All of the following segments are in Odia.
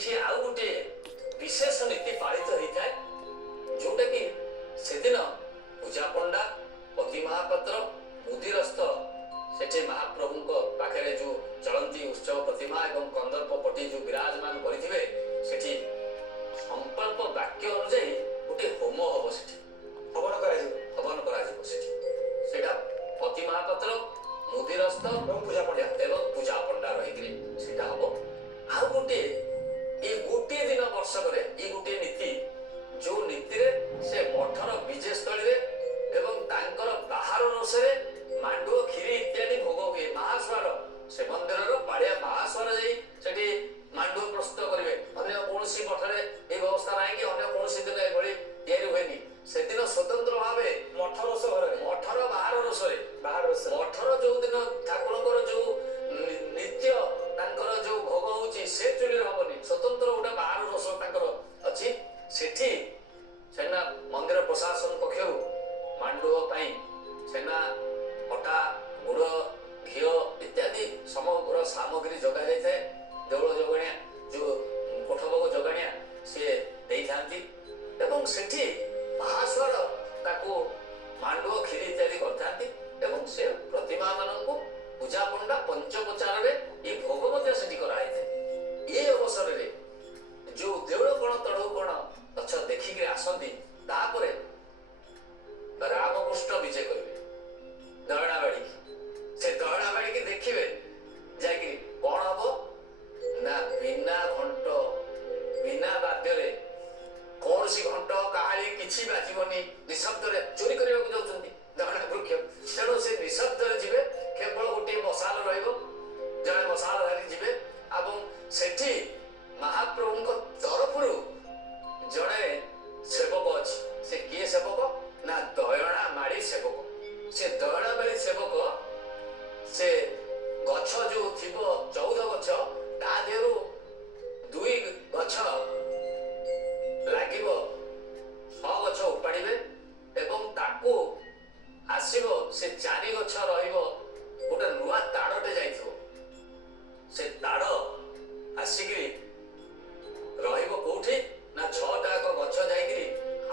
ଏଇଠି ଆଉ ଗୋଟେ ବିଶେଷ ନୀତି ପାଳିତ ହେଇଥାଏ, ଯୋଉଟା କି ସେଦିନ ପୂଜା ପଣ୍ଡା, ପତି ମହାପାତ୍ର, ମୁଦିରସ୍ତ ସେଠି ମହାପ୍ରଭୁଙ୍କ ପାଖରେ ଯୋଉ ଚଳନ୍ତି ଉତ୍ସବ ପ୍ରତିମା ଏବଂ କନ୍ଦର୍ପ ପଟି ଯୋଉ ବିରାଜମାନ କରିଥିବେ, ସେଠି ସଂକଳ୍ପ ବାକ୍ୟ ଅନୁଯାୟୀ ଗୋଟେ ହୋମ ହବ, ସେଠି ହବନ କରାଯିବ ସେଠି। ସେଇଟା ପତି ମହାପାତ୍ର, ମୁଦିରସ୍ତ ଏବଂ ପୂଜା ପଣ୍ଡା ରହିକିରି ସେଇଟା ହବ। ଆଉ ଗୋଟିଏ ଏଇ ଗୋଟିଏ ଦିନ ବର୍ଷକରେ ଏଇ ଗୋଟିଏ ନୀତି, ଯୋଉ ନୀତିରେ ସେ ମଠର ବିଜେସ୍ଥଳୀରେ ଏବଂ ତାଙ୍କର ବାହାର ରୋଷରେ ମାଣ୍ଡୁଅ, କ୍ଷୀରି ଇତ୍ୟାଦି ଭୋଗ ହୁଏ। ମହାସ୍ୱାର ସେ ମନ୍ଦିରର ପାଳିଆ ମହାସ୍ୱାର ଯାଇ ସେଠି ମାଣ୍ଡୁଅ ପ୍ରସ୍ତୁତ କରିବେ। ଅନ୍ୟ କୌଣସି ମଠରେ ଏଇ ବ୍ୟବସ୍ଥା ନାହିଁ କି ଅନ୍ୟ କୌଣସି ଦିନ ଏଭଳି ତିଆରି ହୁଏନି। ସେଦିନ ସ୍ୱତନ୍ତ୍ର ଭାବେ ମଠର ବାହାର ରୋଷରେ ମଠର ଯୋଉ ଦିନ ଠାକୁରଙ୍କର ଯୋଉ ନିତ୍ୟ ତାଙ୍କର ଯୋଉ ଭୋଗ ହଉଛି ସେ ଚୁଲିରେ ହବନି, ସ୍ୱତନ୍ତ୍ର ଗୋଟେ ବାହାର ରୋଷ ତାଙ୍କର ଅଛି। ସେଠି ସେନା ମନ୍ଦିର ପ୍ରଶାସନ ପକ୍ଷରୁ ମାଣ୍ଡୁଅ ପାଇଁ ଛେନା, ଅଟା, ଗୁଡ଼, ଘିଅ ଇତ୍ୟାଦି ସମଗ୍ର ସାମଗ୍ରୀ ଯୋଗା ଯାଇଥାଏ। ଦେଉଳ ଯୋଗଣିଆ ଯୋଉ କୋଠ ଭୋଗ ଯୋଗାଣିଆ ସିଏ ଦେଇଥାନ୍ତି ଏବଂ ସେଠି ମହାସ୍ୱାର ତାକୁ ମାଣ୍ଡୁଅ, କ୍ଷୀରି ଇତ୍ୟାଦି କରିଥାନ୍ତି ଏବଂ ସେ ପ୍ରତିମା ମାନଙ୍କୁ ପୂଜା ପଣ୍ଡା ପଞ୍ଚୋପଚାରରେ ଏଇ ଭୋଗ ମଧ୍ୟ ସେଠି କରାଯାଇଥାଏ। ଏଇ ଅବସରରେ ଯୋଉ ଦେଉଳ କଣ ତଢଉ କଣ ଗଛ ଦେଖିକି ଆସନ୍ତି, ତାପରେ ରାମକୃଷ୍ଣ ବିଜେ କରିବେ ଦୟଣା ବାଡ଼ିକି। ସେ ଦୟଣା ବାଡ଼ିକି ଦେଖିବେ ଯାଇକି କଣ ହବ ନା ବିନା ଘଣ୍ଟ, ବିନା ବାଦ୍ୟରେ, କୌଣସି ଘଣ୍ଟ କାହାଳି କିଛି ବାଜିବନି, ନିଶବ୍ଦରେ ଚୋରି କରିବାକୁ ଯାଉଛନ୍ତି ଦୟଣା ବୃକ୍ଷ। ତେଣୁ ସେ ନିଶବ୍ଦରେ ଯିବେ, କେବଳ ଗୋଟିଏ ମଶାଲ ରହିବ, ଜଣେ ମଶାଲ ଧରି ଯିବେ ଏବଂ ସେଠି ମହାପ୍ରଭୁଙ୍କ ତରଫରୁ ଜଣେ ସେବକ ଅଛି। ସେ କିଏ ସେବକ ନା ଦୟଣା ମାଳି ସେବକ। ସେ ଦୟଣା ମାଳି ସେବକ ସେ ଗଛ ଯୋଉ ଥିବ 14 ଗଛ, ତା ଦେହରୁ 2 ଗଛ ଲାଗିବ, 6 ଗଛ ଉପାଡ଼ିବେ ଏବଂ ତାକୁ ଆସିବ ସେ 4 ଗଛ ରହିବ, ଗୋଟେ ନୂଆ ତାଡ଼ଟେ ଯାଇଥିବ। ସେ ତାଡ଼ ଆସିକିରି ରହିବ କୋଉଠି ନା 6ଟା ଗଛ ଯାଇକିରି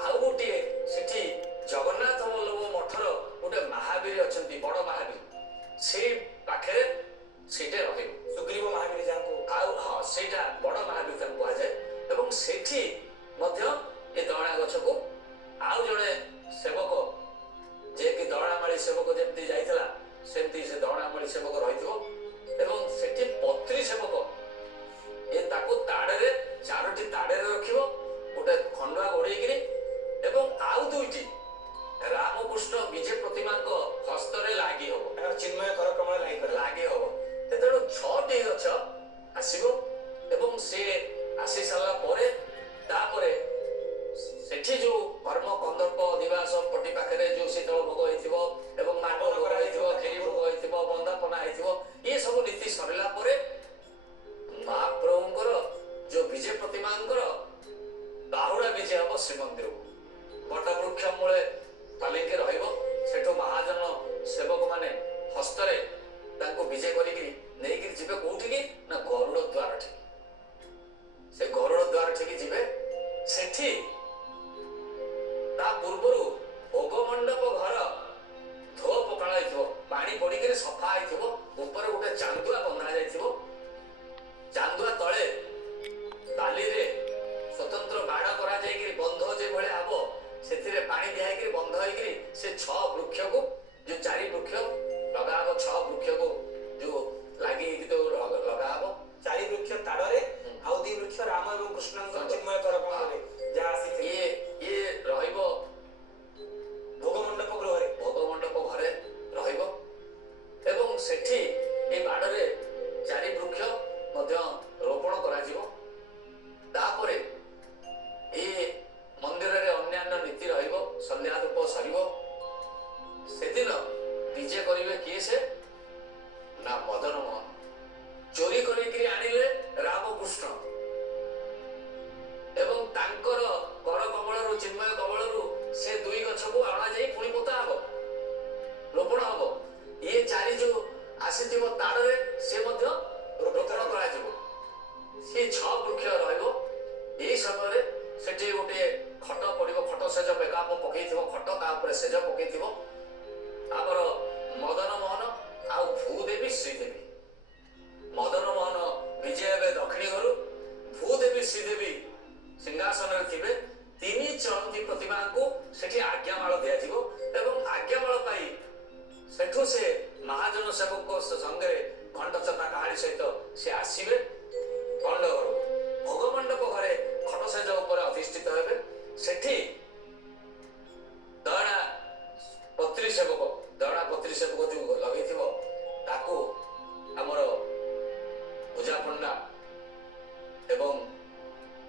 ଆଉ ଗୋଟିଏ ସେଠି ଜଗନ୍ନାଥ ବଲ୍ଲଭ ମଠର ଗୋଟେ ମହାବୀର ଅଛନ୍ତି, ବଡ ମହାବୀର, ସେଇ ପାଖରେ ସେଇଟା ରହିବ। ସୁଗ୍ରୀବ ମହାବୀର ଯାହାକୁ ଆଉ ହଁ ସେଇଟା ବଡ ମହାବୀର ତାଙ୍କୁ କୁହାଯାଏ। ଏବଂ ସେଠି ମଧ୍ୟ ଏ ଦୟଣା ଗଛକୁ ଆଉ ଜଣେ ସେବକ, ଯିଏକି ଦୟଣାମାଳି ସେବକ ଯେମିତି ଯାଇଥିଲା ସେମିତି ସେ ଦୟଣାମାଳି ସେବକ ରହିଥିବ ଏବଂ ସେଠି ପତ୍ରୀ ସେବକ ଏ ତାକୁ ତାଡରେ 4ଟି ତାଡରେ ରଖିବ, ଗୋଟେ ଖଣ୍ଡୁଆ ଘୋଡେଇକିରି ଏବଂ ଆଉ 2ଟି ରାମକୃଷ୍ଣ ବିଜେ ପ୍ରତିମାଙ୍କ ହସ୍ତରେ ଲାଗି ହବ, ଚିନ୍ମୟ କର କମଳ ଲାଗି ହବ। ତେଣୁ 6ଟି ଗଛ ଆସିବ ଏବଂ ସେ ଆସି ସାରିଲା ପରେ ତାପରେ ସେଠି ଯୋଉ କର୍ମ କନ୍ଦର୍ପ ନିବାସ ପଟି ପାଖରେ ଯୋଉ ଶୀତଳ ଭୋଗ ହେଇଥିବ ଏବଂ ମାଣ୍ଡ ଭୋଗ ହେଇଥିବ, କ୍ଷୀରି ଭୋଗ ହେଇଥିବ, ବନ୍ଦାପନା ହେଇଥିବ, ଏ ସବୁ ନୀତି ସରିଲା ପରେ ମହାପ୍ରଭୁଙ୍କର ଯୋଉ ବିଜେ ପ୍ରତିମାଙ୍କର ବାହୁଡା ବିଜେ ହବ ଶ୍ରୀମନ୍ଦିରକୁ। ବଟ ବୃକ୍ଷ ମୂଳେ ପାଲିଙ୍କି ରହିବ। ସେଠୁ ମହାଜନ ସେବକ ମାନେ ହସ୍ତରେ ତାଙ୍କୁ ବିଜେ କରିକିରି ନେଇକିରି ଯିବେ କୋଉଠିକି ନା ଗରୁଡ ଦ୍ୱାର ଠିକି। ସେ ଗରୁଡ ଦ୍ୱାର ଠିକି ଯିବେ। ସେଠି ତା ପୂର୍ବରୁ ଭୋଗ ମଣ୍ଡପ ଘର ଧୋ ପକାଳ ହେଇଥିବ, ପାଣି ପଡିକିରି ସଫା ହେଇଥିବ, ଉପରେ ଗୋଟେ ଚାନ୍ଦୁଆ ବନ୍ଧା ଯାଇଥିବ। ଚାନ୍ଦୁଆ ତଳେ ବାଲିରେ ସ୍ୱତନ୍ତ୍ର ବାଡ଼ କରାଯାଇକିରି ବନ୍ଧ ଯେଭଳିଆ ହବ, ସେଥିରେ ପାଣି ଦିଆହେଇକିରି ବନ୍ଧ ହେଇକିରି ସେ 6 ବୃକ୍ଷକୁ ଯୋଉ 4 ବୃକ୍ଷ ଲଗା ହବ, 6 ବୃକ୍ଷକୁ ଯୋଉ ଲାଗି ହେଇକି ତ ଲଗା ହବ। 4 ବୃକ୍ଷ ତାଡରେ ଆଉ 2 ବୃକ୍ଷ ରାମ ଏବଂ କୃଷ୍ଣଙ୍କ ଚିନ୍ମୟ କର କମଳରେ ଯାହା ଆସିଥିଲେ ଇଏ ରହିବ ଭୋଗ ମଣ୍ଡପ ଘରେ ରହିବ ଏବଂ ସେଠି এই ବାଡ଼ରେ 4 ବୃକ୍ଷ ମଧ୍ୟ ରୋପଣ କରାଯିବ। ତାପରେ ଏ ମନ୍ଦିରରେ ଅନ୍ୟାନ୍ୟ ନୀତି ରହିବ, ସନ୍ଧ୍ୟା ଧୂପ ସରିବ। ସେଦିନ ବିଜେ କରିବେ କିଏ ସେ ନା ମଦନ ମୋହନ। ଚୋରି କରିକିରି ଆଣିଲେ ରାମକୃଷ୍ଣ ଏବଂ ତାଙ୍କର କର କମଳରୁ, ଚିନ୍ମୟ କମଳରୁ ସେ 2 ଗଛକୁ ଅଣାଯାଇ ପୁଣି ପୋତା ହବ, ରୋପଣ ହବ। ଏ 4 ଯୋଉ ଆସିଥିବ ତାଡରେ ସେ ମଧ୍ୟ ରୋପଣ କରାଯିବ। ସେ 6 ବୃକ୍ଷ ରହିବ ସମୟରେ ସେଠି ଗୋଟିଏ ଖଟ ପଡ଼ିବ, ଖଟ ସେଜ ବେଗାପ ପକେଇଥିବ, ଖଟ ତା ଉପରେ ସେଜ ପକେଇଥିବ। ଆମର ମଦନ ମୋହନ ଆଉ ଭୂଦେବୀ ଶ୍ରୀଦେବୀ, ମଦନ ମୋହନ ବିଜେ ହେବେ ଦକ୍ଷିଣୀ ଘରୁ, ଭୂଦେବୀ ଶ୍ରୀଦେବୀ ସିଂହାସନରେ ଥିବେ। ତିନି ଚଳନ୍ତି ପ୍ରତିମାଙ୍କୁ ସେଠି ଆଜ୍ଞାମାଳ ଦିଆଯିବ ଏବଂ ଆଜ୍ଞାମାଳ ପାଇ ସେଠୁ ସେ ମହାଜନ ସେବକଙ୍କ ସଙ୍ଗରେ ଘଣ୍ଟ ଚତା କାହାଣୀ ସହିତ ସେ ଆସିବେ ଗଣ୍ଡ ଘରକୁ। ଭୋଗମଣ୍ଡପ ଘରେ ଖଟ ସେଜ ଉପରେ ଅଧିଷ୍ଠିତ ହେବେ। ସେଠି ଦୟଣା ପତ୍ରୀ ସେବକ ଯୋଉ ଲଗେଇଥିବ ତାକୁ ଆମର ପୂଜା ପଣ୍ଡା ଏବଂ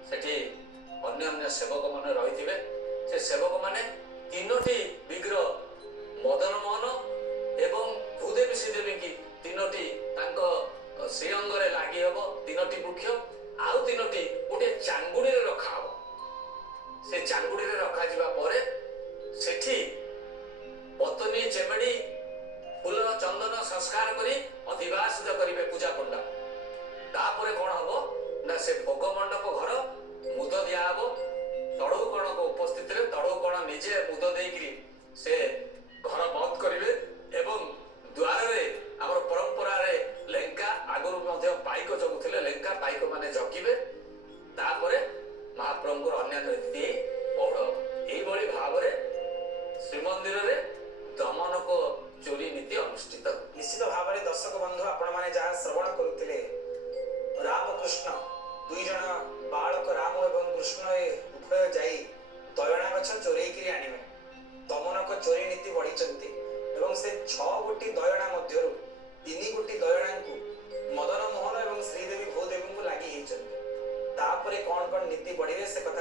ସେଠି ଅନ୍ୟାନ୍ୟ ସେବକ ମାନେ ରହିଥିବେ। ସେ ସେବକ ମାନେ ତିନୋଟି ବିଗ୍ରହ ମଦନ ମୋହନ ଏବଂ ଭୂଦେବୀ ଶ୍ରୀଦେବୀଙ୍କୁ ତିନୋଟି ତାଙ୍କ ଶ୍ରୀଅଙ୍ଗରେ ଲାଗି ହବ, ତିନୋଟି ବୃକ୍ଷ ଆଉ ତିନୋଟି ଗୋଟିଏ ଚାଙ୍ଗୁଡିରେ ରଖାହବ। ସେ ଚାଙ୍ଗୁଡିରେ ରଖାଯିବା ପରେ ସେଠି ପତନି ଚେମେଡି ଫୁଲ ଚନ୍ଦନ ସଂସ୍କାର କରି ଅଧିବାସିତ କରିବେ ପୂଜା ପଣ୍ଡା। ତାପରେ କଣ ହବ ନା ସେ ଭୋଗ ମଣ୍ଡପ ଘର ମୁଦ ଦିଆହବ। ତଢଉ କଣଙ୍କ ଉପସ୍ଥିତିରେ ତଢଉ କଣ ନିଜେ ମୁଦ ଦେଇକିରି ସେ ଘର ବନ୍ଦ କରିବେ ଏବଂ ଦ୍ୱାରରେ ଆମର ପରମ୍ପରାରେ ଲେଙ୍କା, ଆଗରୁ ମଧ୍ୟ ପାଇକ ଜଗୁଥିଲେ, ଲେଙ୍କା ପାଇକ ମାନେ ଜଗିବେ। ତାପରେ ମହାପ୍ରଭୁଙ୍କର ଅନ୍ୟାନ୍ୟ ନୀତି ପୌଢ଼। ଏଇଭଳି ଭାବରେ ଶ୍ରୀମନ୍ଦିରରେ ଦମନକ ଚୋରି ନୀତି ଅନୁଷ୍ଠିତ। ନିଶ୍ଚିତ ଭାବରେ ଦର୍ଶକ ବନ୍ଧୁ ଆପଣ ମାନେ ଯାହା ଶ୍ରବଣ କରୁଥିଲେ, ରାମକୃଷ୍ଣ ଦୁଇ ଜଣ ବାଳକ ରାମ ଏବଂ କୃଷ୍ଣ ଉଭୟ ଯାଇ ଦୟଣା ଗଛ ଚୋରେଇକିରି ଆଣିବେ। ଦମନକ ଚୋରି ନୀତି ବଢିଛନ୍ତି ଏବଂ ସେ 6 ଗୋଟି ଦୟଣା ମଧ୍ୟରୁ 3 ଗୋଟି ଦୟଣାଙ୍କୁ ମଦନ ମୋହନ ଏବଂ ଶ୍ରୀଦେବୀ ଭୂଦେବୀଙ୍କୁ ଲାଗି ହେଇଛନ୍ତି। ତାପରେ କଣ କଣ ନୀତି ବଢିବେ ସେ କଥା